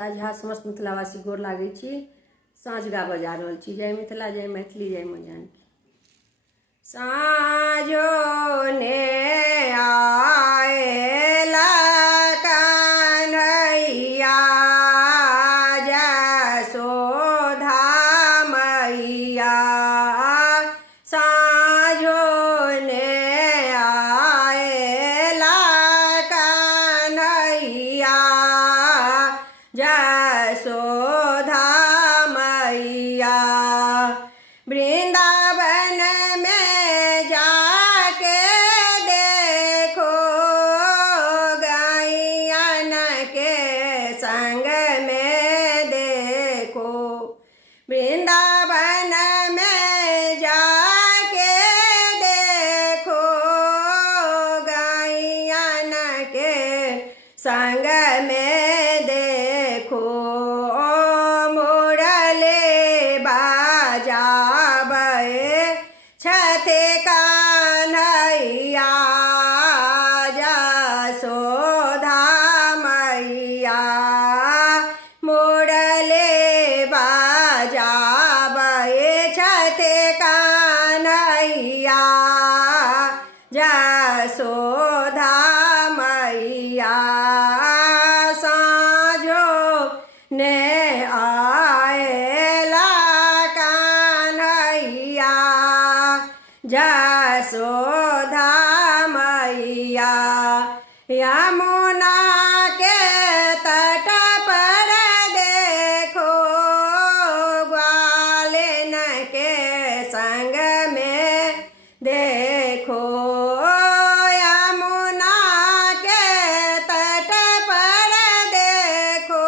आज हाँ समस्त मिथिलावासी गोर लागै छी। साँझ गाबऽ जा रहल छी। जय मिथिला, जय मैथिली, जय माँ जानकी। साँझो ने आएला कन्हैया, जसोधा मैया। साँझो ने आएला कन्हैया, जसोधा मैया। वृंदावन में जाके देखो, गैयन के संग में देखो। वृंदावन में जाके देखो, गैयन के संग में देखो। मुरली बाजाबे छथे कन्हैया, जसोधा मैया। मुरली बाजाबे छथे कन्हैया, जसोधा मैया। साँझो ने आएला कन्हैया, जसोधा मैया। यमुना के तट पर देखो, ग्वालिन के संग में देखो। यमुना के तट पर देखो,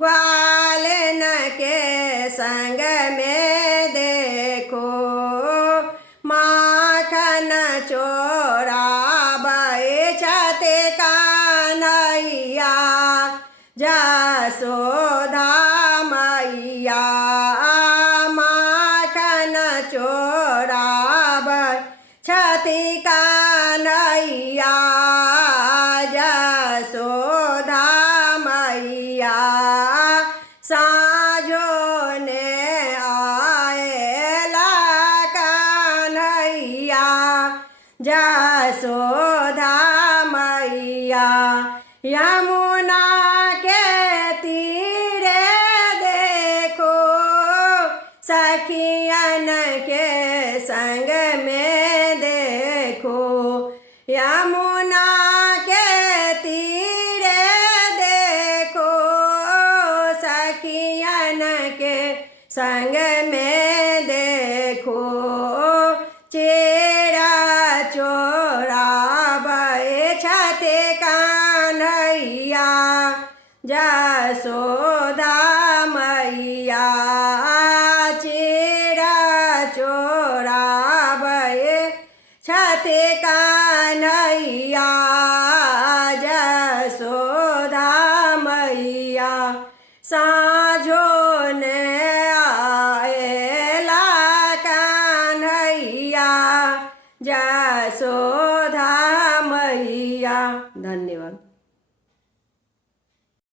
ग्वालिन के संग में देखो। माखन चोराबे छथे कन्हैया, जसोधा मैया। माखन चोराबे छथि कन्हैया, जसोधा मैया। साँझो ने आएला कन्हैया, जसोधा मैया। यमुना के तीरे देखो, सखियन के संग में देखो। यमुना के तीरे देखो, सखियन के संग में देखो। चेरा चोराबे छथे कन्हैया, जसोधा मैया। चेरा चोराबे छथे